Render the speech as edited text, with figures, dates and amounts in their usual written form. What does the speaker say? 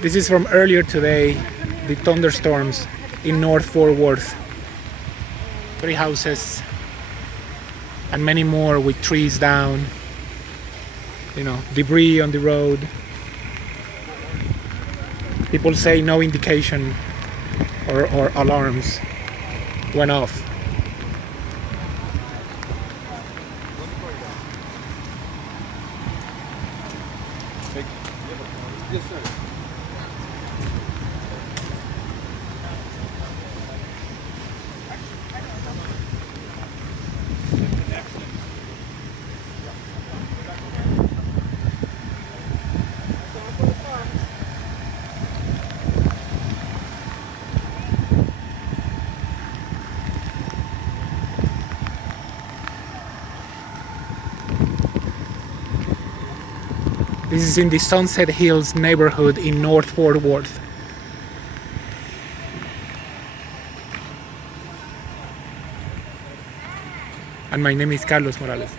This is from earlier today, the thunderstorms in North Fort Worth. 3 houses and many more with trees down, debris on the road. People say no indication or alarms went off. Yes, sir. This is in the Sunset Hills neighborhood in North Fort Worth. And my name is Carlos Morales.